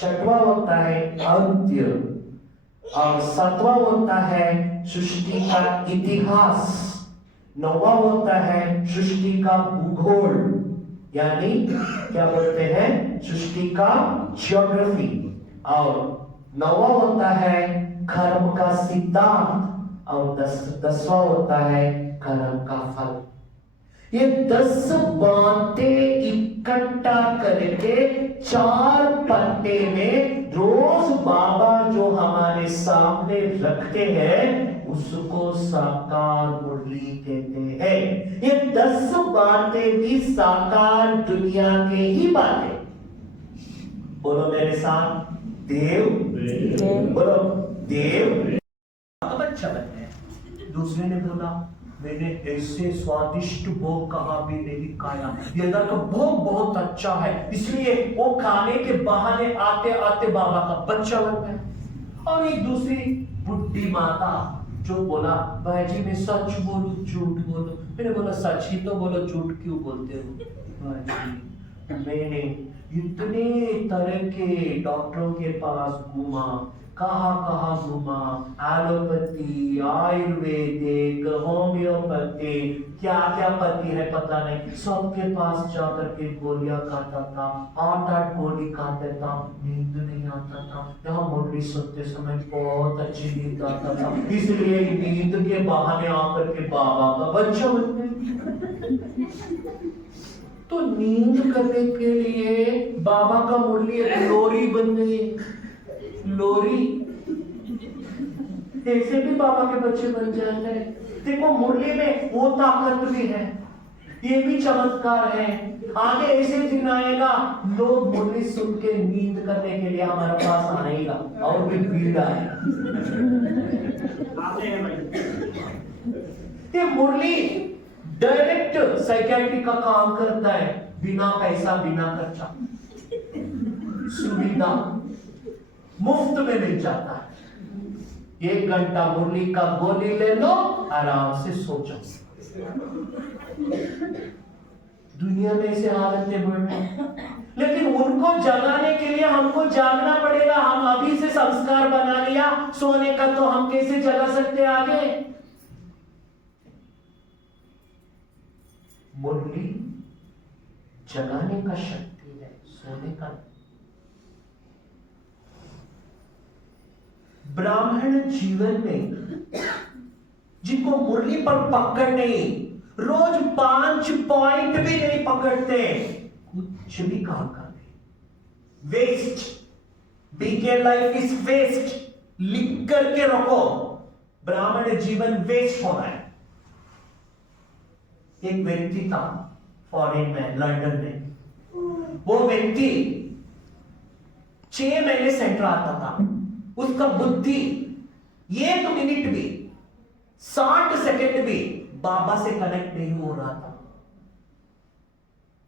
छठवां होता है अंत्य और सातवां होता है सृष्टि का इतिहास। नौवां होता है सृष्टि का भूगोल, यानी क्या बोलते हैं, सृष्टि का ज्योग्राफी। और नौवां होता है कर्म का सिद्धांत और दसवां होता है कर्म का फल। ये 10 बातें इकट्ठा करके 4 पन्ने में रोज बाबा जो हमारे सामने रखते हैं उसको साकार मुरली कहते हैं। ये 10 बातें भी साकार दुनिया के ही बातें। बोलो मेरे साथ, देव, बोलो देव। बच्चा बनते हैं। दूसरे ने बोला मैंने ऐसे स्वादिष्ट भोग कहा भी नहीं खाया, ये इधर का भोग बहुत अच्छा है, इसलिए वो खाने के बहाने आते आते बाबा का बच्चा बन गया। और एक दूसरी बुढ़ी माता जो बोला भाई जी मैं सच बोलूं झूठ बोलूं। मैंने बोला सच ही तो बोलो, झूठ क्यों बोलते हो। भाई जी मैंने इतने तरह के डॉक्टरों के पास घूमा, कहाँ घूमा, एलोपैथी, आयुर्वेदिक, होम्योपैथी, क्या क्या पति है पता नहीं, सबके पास जाकर के गोलियां खाता था, 8-8 गोली खाते था, नींद नहीं आता था। यहाँ मुरली सुनते समय बहुत अच्छी नींद आता था, इसलिए नींद के बहाने आकर के बाबा का बच्चा बन गए। तो नींद करने के लिए बाबा का मुरली एक लोरी बन गई। लोरी ऐसे भी बाबा के बच्चे बन जाते हैं। देखो मुरली में वो ताकत भी है, ये भी चमत्कार है। आगे ऐसे दिन आएगा लोग मुरली सुन के नींद करने के लिए हमारे पास आएगा और भी भीड़ आएगा। ये मुरली डायरेक्ट साइकियाट्री का काम करता है, बिना पैसा बिना खर्चा, सुविधा मुफ्त में मिल जाता है। 1 घंटा मुरली का गोली ले लो, आराम से सो जाओ। दुनिया में ऐसे हालतें बढ़ रही, लेकिन उनको जगाने के लिए हमको जागना पड़ेगा। हम अभी से संस्कार बना लिया सोने का, तो हम कैसे जगा सकते आगे। मुरली जगाने का शक्ति है, सोने का। ब्राह्मण जीवन में जिनको मुरली पर पकड़ नहीं, रोज 5 पॉइंट भी नहीं पकड़ते, कुछ भी काम करते, वेस्ट। बीके लाइफ इज वेस्ट, लिख करके रखो, ब्राह्मण जीवन वेस्ट हो रहा है। एक व्यक्ति था फॉरेन में, लंदन में। वो व्यक्ति 6 महीने सेंटर आता था। उसका बुद्धि 1 मिनट भी, 60 सेकंड भी बाबा से कनेक्ट नहीं हो रहा था।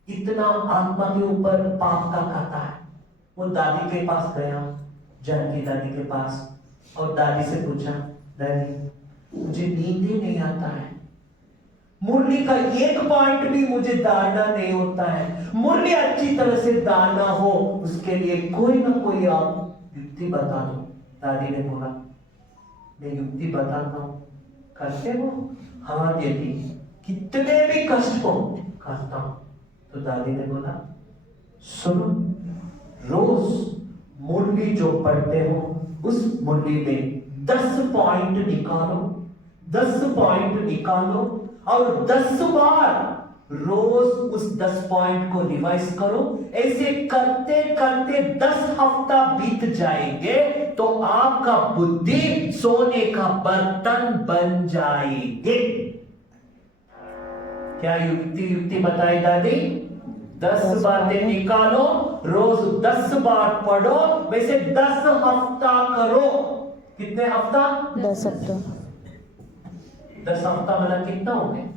इतना आत्मा के ऊपर पाप का खाता है। वो दादी के पास गया, जानकी दादी के पास, और दादी से पूछा दादी मुझे नींद ही नहीं आता है, मुरली का 1 पॉइंट भी मुझे दाना नहीं होता है, मुरली अच्छी तरह से दाना हो उसके लिए कोई ना कोई आप युक्ति बता दो। दादी ने बोला मैं युक्ति बताता हूं, करते हो। हाँ देवी, कितने भी कष्ट हो करता हूं। तो दादी ने बोला सुनो, रोज मुरली जो पढ़ते हो उस मुरली में 10 पॉइंट निकालो, 10 पॉइंट निकालो और 10 बार रोज उस 10 पॉइंट को रिवाइज करो। ऐसे करते करते 10 हफ्ता बीत जाएंगे तो आपका बुद्धि सोने का बर्तन बन जाएगी। क्या युक्ति बताई दादी? 10 बातें निकालो, रोज 10 बार पढ़ो, वैसे 10 हफ्ता करो। कितने हफ्ता? 10 हफ्ता। 10 हफ्ता मतलब कितना हो गए?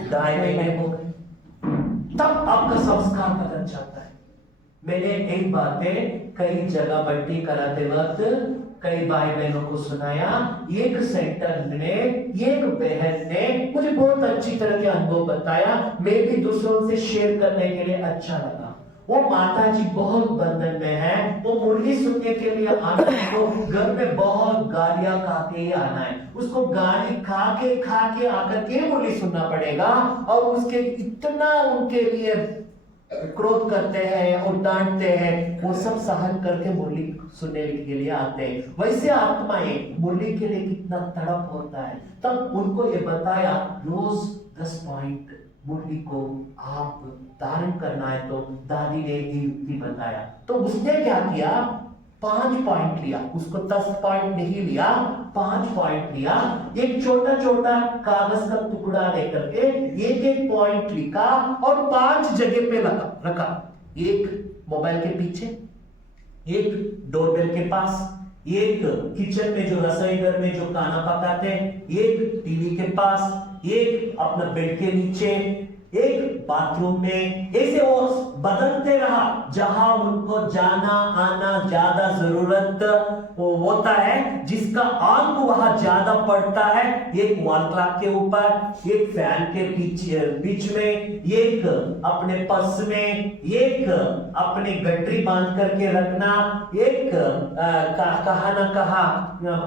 2.5 महीने हो गए। तब आपका संस्कार बदल जाता है। मैंने एक बातें कई जगह बट्टी कराते वक्त कई भाई बहनों को सुनाया। एक सेंटर में एक बहन ने मुझे बहुत अच्छी तरह के अनुभव बताया, मैं भी दूसरों से शेयर करने के लिए अच्छा लगा। वो माता जी बहुत बंधन में है, वो के लिए आना है तो घर में बहुत गालियां खा के ही आना है। उसको गाली खा के आकर के मुरली सुनना पड़ेगा, और उसके इतना उनके लिए क्रोध करते हैं और डांटते हैं, वो सब सहन करके मुरली सुनने के लिए आते हैं। वैसे आत्माएं मुरली के लिए कितना तड़प होता है। तब उनको ये बताया रोज 10 पॉइंट मुरली को आप धारण करना है। तो दादी ने ये युक्ति बताया, तो उसने क्या किया, 5 पॉइंट लिया। उसको 10 पॉइंट नहीं लिया, 5 पॉइंट लिया। एक छोटा छोटा कागज का टुकड़ा लेकर के एक एक पॉइंट लिखा और 5 जगह पे रखा। एक मोबाइल के पीछे, एक डोरबेल के पास, एक किचन में जो रसोई घर में जो खाना पकाते हैं, एक टीवी के पास, एक अपना बेड के नीचे, एक बाथरूम में। ऐसे वो बदलते रहा। जहां उनको जाना आना ज्यादा जरूरत होता है, जिसका आंक वहां ज्यादा पड़ता है, एक वॉल क्लॉक के ऊपर, एक फैन के बीच में, एक अपने पर्स में, एक अपने गठरी बांध करके रखना, एक कहा ना कहा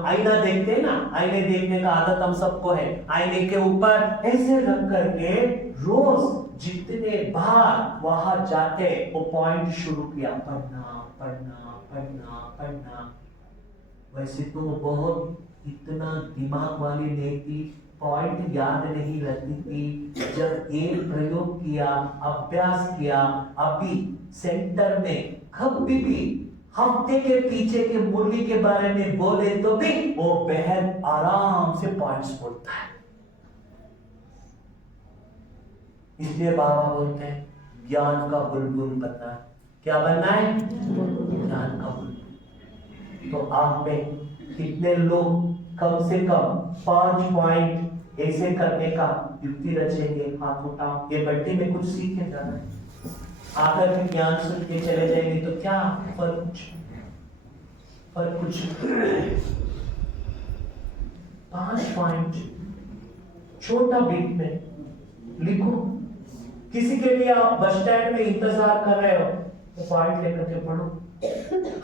आईना देखते हैं ना, आईने देखने का आदत हम सबको है, आईने के ऊपर ऐसे रख करके रोज जितने बार वहां जाके वो पॉइंट शुरू किया, पढ़ना पढ़ना पढ़ना पढ़ना। वैसे तो बहुत इतना दिमाग वाली नहीं थी, पॉइंट याद नहीं रहती थी। जब एक प्रयोग किया, अभ्यास किया, अभी सेंटर में कभी भी हफ्ते के पीछे के मुरली के बारे में बोले तो भी वो बेहद आराम से पॉइंट्स बोलता है। इसलिए बाबा बोलते हैं ज्ञान का बुलबुल बनना है। क्या बनना है? ज्ञान का बुलबुल। तो आप में कितने लोग कम से कम 5 पॉइंट ऐसे करने का युक्ति रचेंगे? हाथ उठाओ। ये बट्टी में कुछ सीखे जाना है, आकर के ज्ञान सुन के चले जाएंगे तो क्या फर्क? कुछ 5 पॉइंट छोटा बिट में लिखो। किसी के लिए आप बस स्टैंड में इंतजार कर रहे हो तो पॉइंट लेकर के पढ़ो।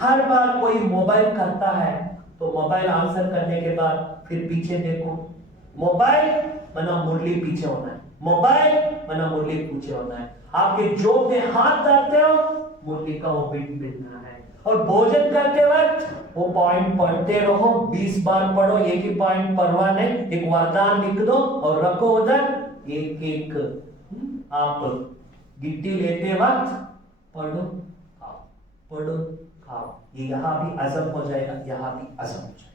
हर बार कोई मोबाइल करता है तो मोबाइल आंसर करने के बाद फिर पीछे देखो। मोबाइल मना मुरली पीछे होना है, मोबाइल मना मुरली पीछे होना है। आपके जोब में हाथ डालते हो, मुरली का वो बिट मिलना है। और भोजन करते वक्त वो पॉइंट पढ़ते रहो, 20 बार पढ़ो, एक ही पॉइंट पढ़वा नहीं, एक वरदान लिख दो और रखो उधर। एक एक आप गिट्टी लेते वक्त पढ़ो खाओ, पढ़ो खाओ। ये यहां भी अज़म हो जाएगा, यहां भी अज़म हो जाएगा।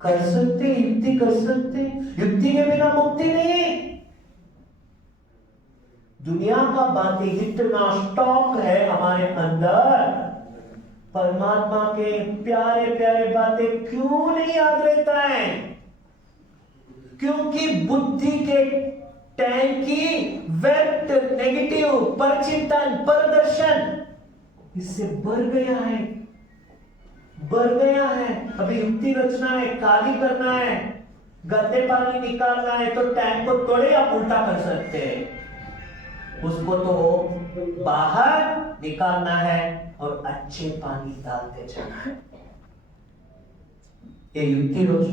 कर सकते युक्ति कर सकते। युक्ति के बिना मुक्ति नहीं। दुनिया का बातें इतना स्टॉक है हमारे अंदर, परमात्मा के प्यारे प्यारे बातें क्यों नहीं याद रहता है? क्योंकि बुद्धि के टैंकी व्यक्त नेगेटिव परचिंतन प्रदर्शन इससे बढ़ गया है। अभी युक्ति रचना है, काली करना है, गंदे पानी निकालना है तो टैंक को थोड़े आप उल्टा कर सकते हैं। उसको तो बाहर निकालना है और अच्छे पानी डालते जाना है। ये युक्ति रोज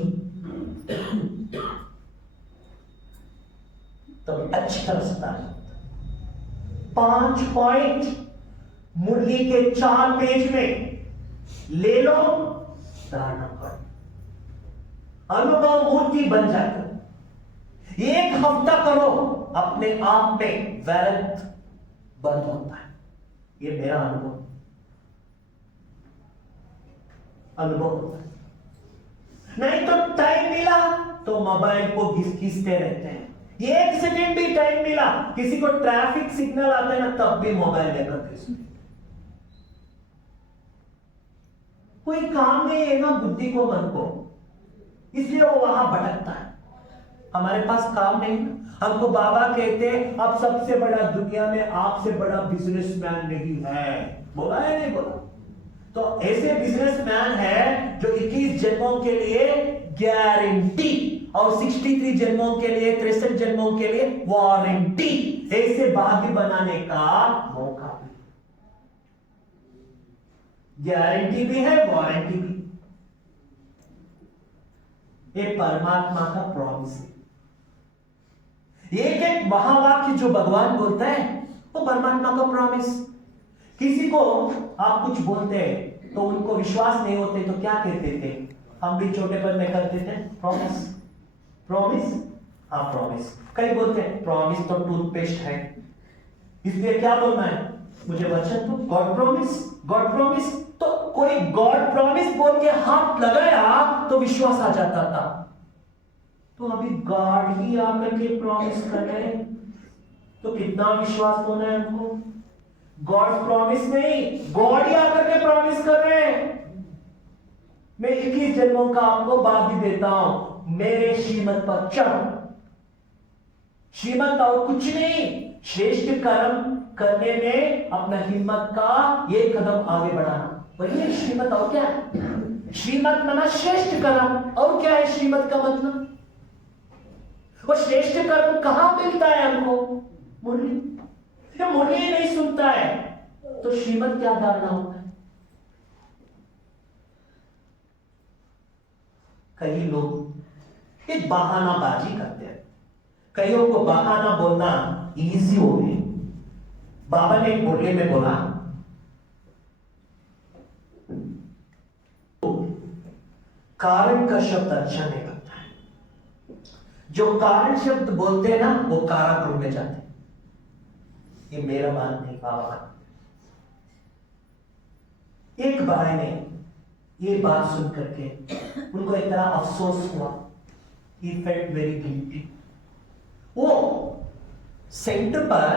तब अच्छी तरह से डाल। 5 पॉइंट मुरली के 4 पेज में ले लो, धारणा करो, अनुभव मूर्ति बन जाता। 1 हफ्ता करो, अपने आप में वैरत बंद होता है। ये मेरा अनुभव होता है। नहीं तो टाइम मिला तो मोबाइल को घिसते रहते हैं। 1 सेकंड भी टाइम मिला, किसी को ट्रैफिक सिग्नल आता है ना, तब भी मोबाइल लेकर के कोई काम नहीं है ना बुद्धि को, मन को, इसलिए वो वहां भटकता है। हमारे पास काम नहीं। हमको बाबा कहते हैं अब सबसे बड़ा दुनिया में आपसे बड़ा बिजनेसमैन नहीं है। बोला है नहीं बोला? तो ऐसे बिजनेसमैन है जो 21 जन्मों के लिए गारंटी और 63 जन्मों के लिए, 63 जन्मों के लिए वारंटी। ऐसे भाग्य बनाने का मौका भी। गारंटी भी है, वारंटी भी। ये परमात्मा का प्रॉमिस है। एक एक महावाक्य जो भगवान बोलता है वो परमात्मा का प्रॉमिस। किसी को आप कुछ बोलते हैं तो उनको विश्वास नहीं होते तो क्या कहते थे? हम भी छोटेपन में करते थे, प्रॉमिस प्रॉमिस, हाँ प्रॉमिस। कई बोलते हैं प्रॉमिस तो टूथपेस्ट है, इसलिए क्या बोलना है? मुझे वचन दो, गॉड प्रॉमिस, गॉड प्रॉमिस। तो कोई गॉड प्रॉमिस बोल के हाथ लगाया तो विश्वास आ जाता था। तो अभी गॉड ही आकर के प्रॉमिस कर रहे हैं तो कितना विश्वास होना है हमको? गॉड प्रॉमिस नहीं, गॉड ही आकर के प्रॉमिस कर रहे हैं। मैं 21 जन्मों का आपको बात भी देता हूं, मेरे श्रीमत पर चढ़ो। श्रीमत और कुछ नहीं, श्रेष्ठ कर्म करने में अपना हिम्मत का एक कदम आगे बढ़ाना, वही श्रीमत। और क्या है श्रीमत? माना श्रेष्ठ कर्म। और क्या है श्रीमत का मतलब? वो श्रेष्ठ कर्म कहां मिलता है हमको? मुरली। मुरली नहीं सुनता है तो श्रीमत क्या धारणा होता है? कई लोग एक बहानाबाजी करते हैं। कईयों को बहाना बोलना इजी हो गई। बाबा ने एक मुरली में बोला, कारण का शब्द अच्छा नहीं लगता है। जो कारण शब्द बोलते हैं ना वो कारागृह में जाते हैं। ये मेरा बात नहीं, बाबा का। एक भाई ने ये बात सुन करके उनको इतना अफसोस हुआ, he felt very guilty। वो सेंटर पर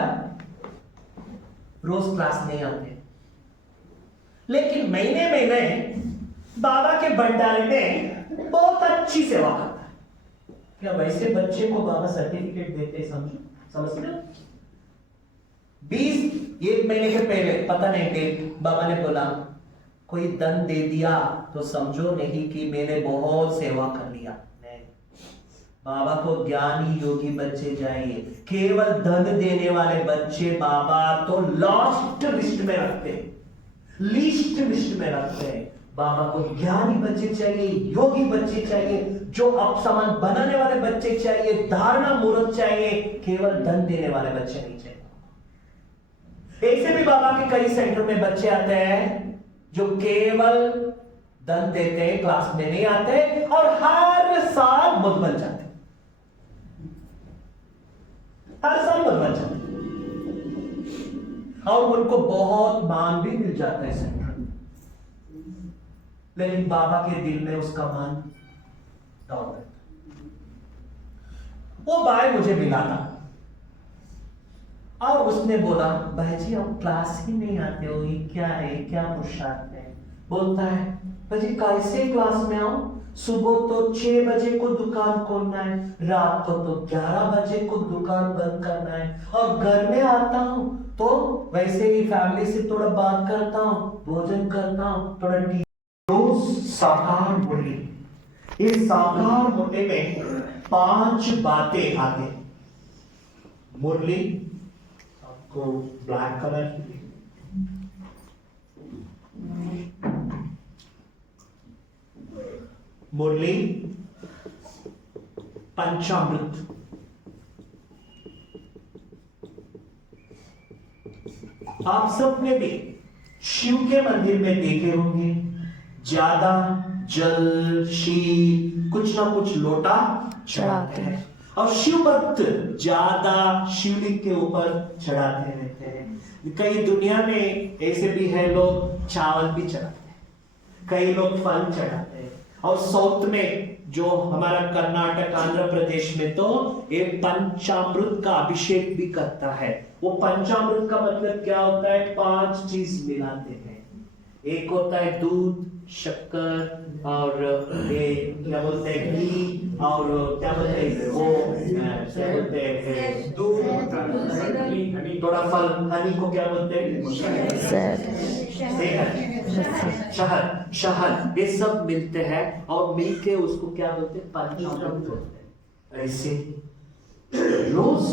रोज क्लास नहीं आते, लेकिन महीने महीने बाबा के भंडारे में बहुत अच्छी सेवा करता है। क्या वैसे बच्चे को बाबा सर्टिफिकेट देते? समझते हो? 1 महीने के पहले, पता नहीं डेट, बाबा ने बोला कोई धन दे दिया तो समझो नहीं कि मैंने बहुत सेवा कर लिया। नहीं, बाबा को ज्ञानी योगी बच्चे चाहिए। केवल धन देने वाले बच्चे बाबा तो लास्ट लिस्ट में रखते हैं, लीस्ट लिस्ट में रखते हैं। बाबा को ज्ञानी बच्चे चाहिए, योगी बच्चे चाहिए, जो अब सामान बनाने वाले बच्चे चाहिए, धारणा मूर्त चाहिए, केवल धन देने वाले बच्चे नहीं चाहिए। ऐसे भी बाबा के कई सेंटर में बच्चे आते हैं जो केवल धन देते हैं, क्लास में नहीं आते और हर साल मुद्दल जाते, हर साल मुद्दल जाते और उनको बहुत मान भी मिल जाता है सेंटर। लेकिन बाबा के दिल में उसका मान डाउन रहता। वो भाई मुझे मिला था और उसने बोला, भाई जी आप क्लास ही नहीं आते हो, ये क्या है, क्या पुरुषार्थ है? बोलता है, भाई जी कैसे क्लास में आऊं? सुबह तो 6 बजे को दुकान खोलना है, रात को तो 11 बजे को दुकान बंद करना है, और घर में आता हूं तो वैसे ही फैमिली से थोड़ा बात करता हूं, भोजन करता हूं, थोड़ा रोज साकार मुरली। इस साकार मुरली में 5 बातें आते। मुरली को ब्लैक कलर की, मुरली पंचामृत, आप सबने भी शिव के मंदिर में देखे होंगे, ज्यादा जल शील कुछ ना कुछ लोटा चढ़ाते हैं और शिव भक्त ज्यादा शिवलिंग के ऊपर चढ़ाते रहते हैं। कई दुनिया में ऐसे भी है, लोग चावल भी चढ़ाते हैं, कई लोग फल चढ़ाते हैं, और साउथ में जो हमारा कर्नाटक आंध्र प्रदेश में तो एक पंचामृत का अभिषेक भी करता है। वो पंचामृत का मतलब क्या होता है? 5 चीज मिलाते हैं। एक होता है दूध, शक्कर और ये क्या बोलते हैं घी, और क्या बोलते हैं वो क्या बोलते हैं दूध, थोड़ा फल, हनी को क्या बोलते हैं? शहद। शहद, ये सब मिलते हैं और मिलके उसको क्या बोलते हैं? पंचामृत बोलते हैं। ऐसे रोज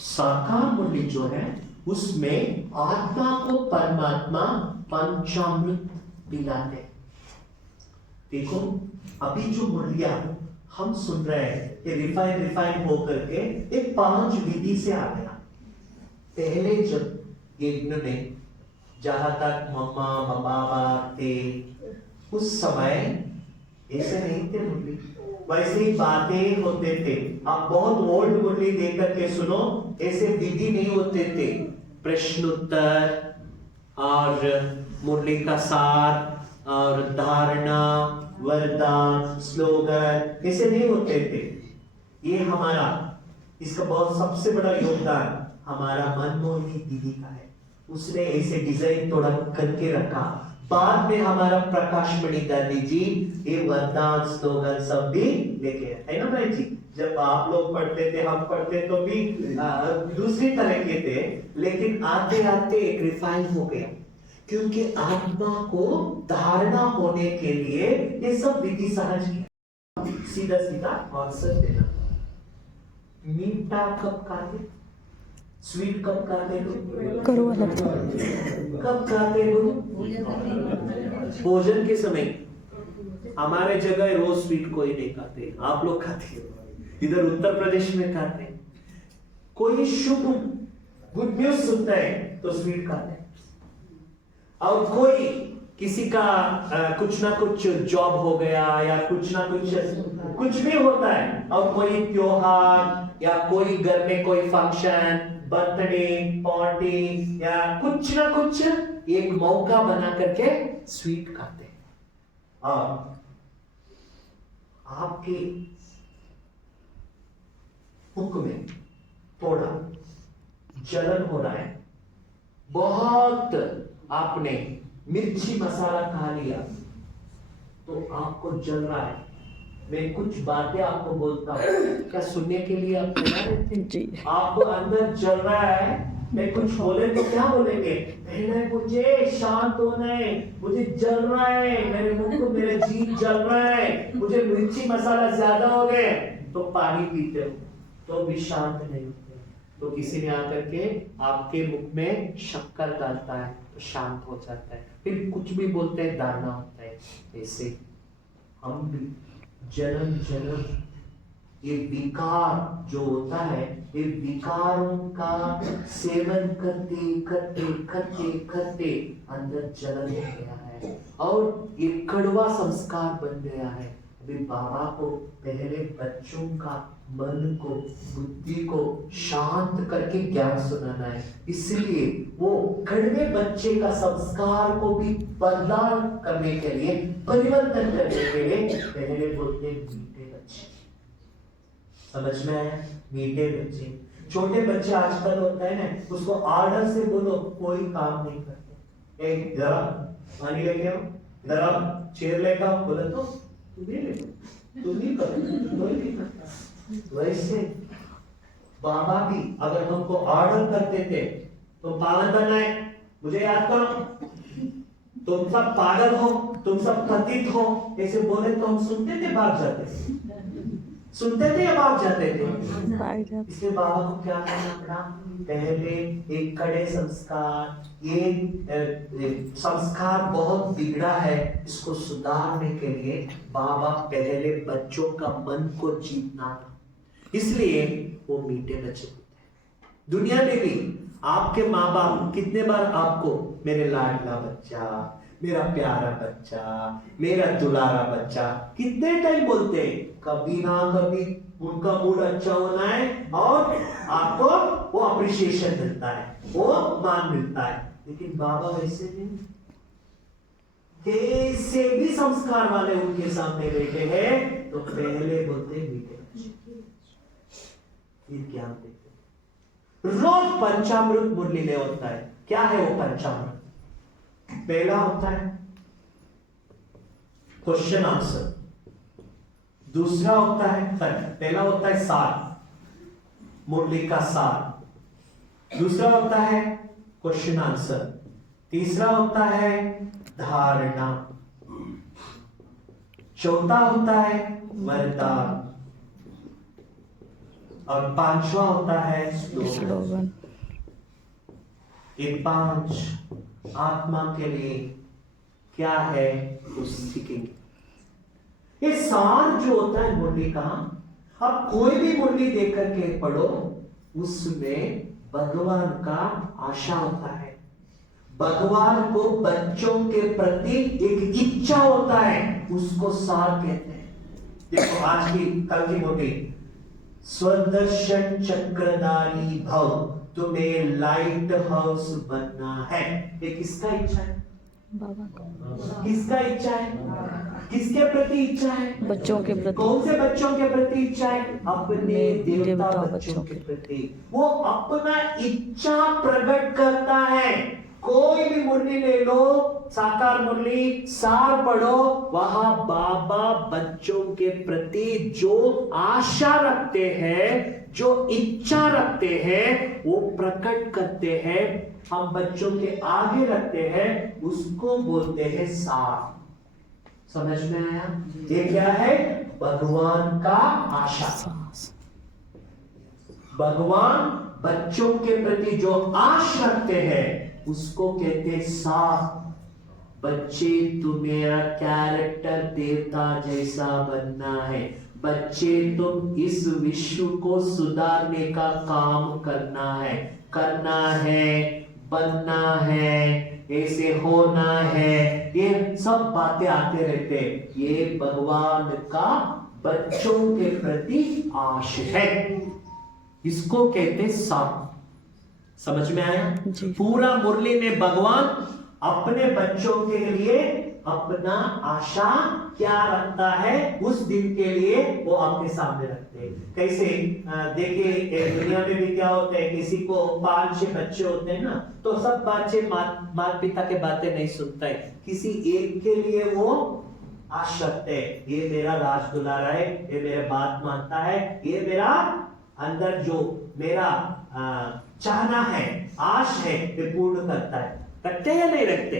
साकार मुरली जो है उसमें आत्मा को परमात्मा पंचामृत पिलाते हैं। देखो अभी जो मुरलियां हम सुन रहे हैं ये रिफाइन होकर के एक 5 विधि से आ गया। पहले जब यज्ञ में जहां तक मम्मा बाबा थे उस समय ऐसे नहीं थे मुरली, वैसे ही बातें होते थे। आप बहुत ओल्ड मुरली देख करके सुनो, ऐसे विधि नहीं होते थे। प्रश्न उत्तर और मुरली का सार और धारणा वरदान स्लोगन ऐसे नहीं होते थे। ये हमारा इसका बहुत सबसे बड़ा योगदान हमारा मनमोहनी दीदी का है। उसने ऐसे डिजाइन थोड़ा करके रखा। बाद में हमारा प्रकाश मणि दादी जी ये वरदान स्लोगन सब भी लेके है ना भाई जी। जब आप लोग पढ़ते थे हम पढ़ते तो भी दूसरी तरह के थे, लेकिन आते आते एक रिफाइन हो गया, क्योंकि आत्मा को धारणा होने के लिए ये सब विधि सहज किया। सीधा सीधा आंसर देना। मीठा कब खाते, स्वीट कब खाते हो, कब खाते हो? भोजन के समय। हमारे जगह रोज स्वीट कोई नहीं खाते, आप लोग खाते हो, इधर उत्तर प्रदेश में खाते। कोई शुभ गुड न्यूज सुनता है तो स्वीट खाते हैं, और कोई किसी का कुछ ना कुछ जॉब हो गया या कुछ भी होता है, और कोई त्योहार या कोई घर में कोई फंक्शन बर्थडे पार्टी या कुछ ना कुछ एक मौका बना करके स्वीट खाते हैं। और आपके मुख में थोड़ा जलन हो रहा है, बहुत आपने मिर्ची मसाला खा लिया तो आपको जल रहा है। मैं कुछ बातें आपको बोलता हूँ, क्या सुनने के लिए आप तैयार रहते? आपको अंदर जल रहा है, मैं कुछ बोले तो क्या बोलेंगे? नहीं मुझे शांत होना है, मुझे जल रहा है, मेरे मुंह को मेरे जीभ जल रहा है, मुझे मिर्ची मसाला ज्यादा हो गए, तो पानी पीते हो तो भी शांत नहीं होते। तो किसी ने आकर के आपके मुख में शक्कर डालता है तो शांत हो जाता है, फिर कुछ भी बोलते हैं धारणा होता है। ऐसे हम भी जन्म ये विकार जो होता है, ये विकारों का सेवन करते करते करते करते अंदर जलन हो गया है और ये कड़वा संस्कार बन गया है। अभी बाबा को पहले बच्चों का मन को बुद्धि को शांत करके ज्ञान सुनाना है, इसलिए वो कड़वे बच्चे का संस्कार को भी बदलाव करने के लिए परिवर्तन करने के लिए पहले बोलते मीठे बच्चे। समझ में आया? मीठे बच्चे। छोटे बच्चे आजकल होता है ना, उसको ऑर्डर से बोलो कोई काम नहीं करते। एक जरा पानी लेके आओ, जरा चेयर लेके आओ, बोले तो तू नहीं करता। वैसे बाबा भी अगर हमको ऑर्डर करते थे तो पागल बनाए, मुझे याद करो, तुम सब पागल हो, तुम सब कथित हो, ऐसे बोले तो हम सुनते थे, भाग जाते थे, सुनते थे या भाग जाते थे? इसलिए बाबा को क्या करना पड़ा? पहले एक कड़े संस्कार, ये संस्कार बहुत बिगड़ा है, इसको सुधारने के लिए बाबा पहले बच्चों का मन को जीतना था, इसलिए वो मीठे बच्चे होते हैं। दुनिया में भी आपके माँ बाप कितने बार आपको मेरे लाडला बच्चा, मेरा प्यारा बच्चा, मेरा दुलारा बच्चा कितने टाइम बोलते हैं? कभी ना कभी उनका मूड अच्छा होना है और आपको वो अप्रिशिएशन मिलता है, वो मान मिलता है। लेकिन बाबा वैसे नहीं, कैसे भी संस्कार वाले उनके सामने बैठे हैं तो पहले बोलते मीठे बच्चे, फिर ज्ञान देते। रोज पंचामृत मुरली में होता है। क्या है वो पंचामृत? पहला होता है क्वेश्चन आंसर, दूसरा होता है पहला होता है सार, मुरली का सार, दूसरा होता है क्वेश्चन आंसर, तीसरा होता है धारणा, चौथा होता है वरदान और पांचवा होता है स्लोगन। ये 5 आत्मा के लिए क्या है वो सीखेंगे। ये सार जो होता है मुरली का, आप कोई भी मुरली देख करके पढ़ो, उसमें भगवान का आशा होता है, भगवान को बच्चों के प्रति एक इच्छा होता है, उसको सार कहते हैं। देखो आज की कल की मुरली, स्वदर्शन चक्रधारी भव, तुम्हें लाइट हाउस बनना है, ये किसका इच्छा है? बाबा का। किसका इच्छा है? किसके प्रति इच्छा है? बच्चों के प्रति। कौन से बच्चों के प्रति इच्छा है? अपने देवता देवता बच्चों के प्रति। वो अपना इच्छा प्रकट करता है। कोई भी मुरली ले लो, साकार मुरली, सार पढ़ो, वहां बाबा बच्चों के प्रति जो आशा रखते हैं, जो इच्छा रखते हैं, वो प्रकट करते हैं, हम बच्चों के आगे रखते हैं, उसको बोलते हैं सार। समझ में आया? ये क्या है? भगवान का आशा। भगवान बच्चों के प्रति जो आश रखते हैं, उसको कहते हैं सार। बच्चे तुम्हारा कैरेक्टर देवता जैसा बनना है, बच्चे तुम इस विश्व को सुधारने का काम करना है, बनना है, ऐसे होना है, ये सब बातें आते रहते हैं। ये भगवान का बच्चों के प्रति आश है, इसको कहते सार। समझ में आया? पूरा मुरली में भगवान अपने बच्चों के लिए अपना आशा क्या रखता है, उस दिन के लिए वो आपके सामने रखते हैं। कैसे देखिए, दुनिया में भी क्या होता है, किसी को 5-6 बच्चे होते हैं ना, तो सब बच्चे माता पिता के बातें नहीं सुनता है, किसी एक के लिए वो आश रखते हैं, ये मेरा राज दुलारा है, ये मेरे बात मानता है, ये मेरा अंदर जो मेरा चाहना है, आश है, ये पूर्ण करता है। रखते हैं या नहीं रखते?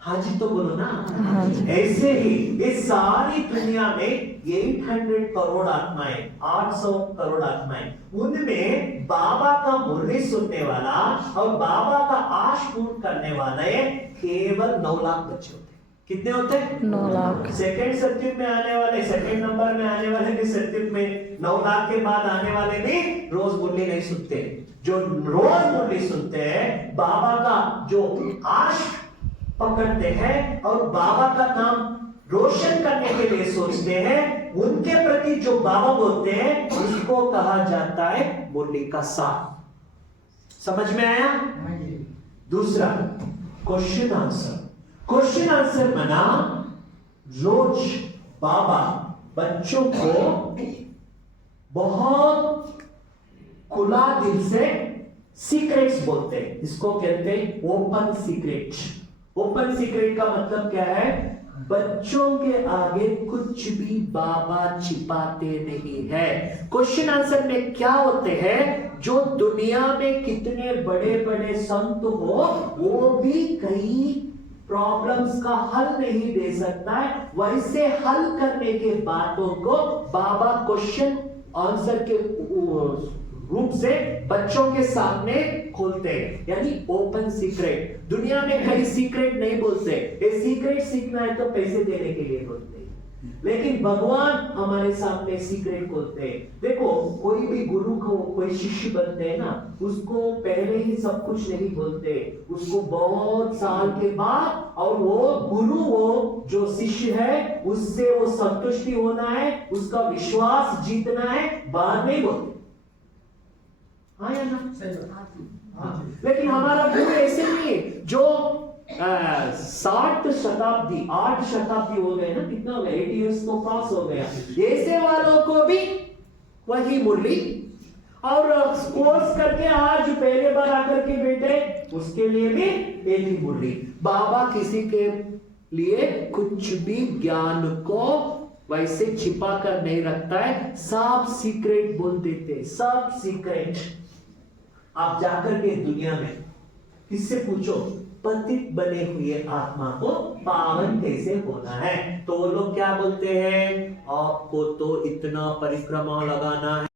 हाँ जी तो बोलो ना। हाँ जी। ऐसे ही इस सारी दुनिया में 800 करोड़ आत्माएं, 800 करोड़ आत्माएं, उनमें बाबा का मुरली सुनने वाला और बाबा का आश पूर्ण करने वाले केवल 9 लाख बच्चे होते हैं। कितने होते हैं? 9 लाख। सेकंड सत्युग में आने वाले, सेकंड नंबर में आने वाले भी सत्युग में 9 लाख के बाद आने वाले भी रोज मुरली नहीं सुनते। जो रोज मुरली सुनते हैं, बाबा का जो आश पकड़ते हैं और बाबा का नाम रोशन करने के लिए सोचते हैं, उनके प्रति जो बाबा बोलते हैं, उसको कहा जाता है मुरली का सार। समझ में आया? दूसरा क्वेश्चन आंसर। क्वेश्चन आंसर बना, रोज बाबा बच्चों को बहुत खुला दिल से सीक्रेट्स बोलते हैं, इसको कहते हैं ओपन सीक्रेट। ओपन सीक्रेट का मतलब क्या है? बच्चों के आगे कुछ भी बाबा छिपाते नहीं है। क्वेश्चन आंसर में क्या होते हैं, जो दुनिया में कितने बड़े बड़े संत हो, वो भी कई प्रॉब्लम्स का हल नहीं दे सकता है, वैसे हल करने के बातों को बाबा क्वेश्चन आंसर के रूप से बच्चों के सामने खोलते हैं, यानी ओपन सीक्रेट। दुनिया में कई सीक्रेट नहीं बोलते, ये सीक्रेट सीखना है तो पैसे देने के लिए बोलते हैं, लेकिन भगवान हमारे सामने सीक्रेट खोलते हैं। देखो, कोई भी गुरु को कोई शिष्य बनते हैं ना, उसको पहले ही सब कुछ नहीं बोलते, उसको बहुत साल के बाद, और वो गुरु, वो जो शिष्य है, उससे वो संतुष्टि होना है, उसका विश्वास जीतना है, बाद में बोलते। हाँ या ना? हाँ। लेकिन हमारा गुरु ऐसे नहीं, जो 8 शताब्दी हो गए ना, कितना हो गया, 80 इयर्स को क्रॉस हो गया, ऐसे वालों को भी वही मुरली, और कोर्स करके आज पहले बार आकर के बैठे, उसके लिए भी एक ही मुरली। बाबा किसी के लिए कुछ भी ज्ञान को वैसे छिपा कर नहीं रखता है, सब सीक्रेट बोल देते, सब सीक्रेट। आप जाकर के दुनिया में किससे पूछो, पतित बने हुए आत्मा को पावन कैसे होना है, तो वो लोग क्या बोलते हैं, आपको तो इतना परिक्रमा लगाना है।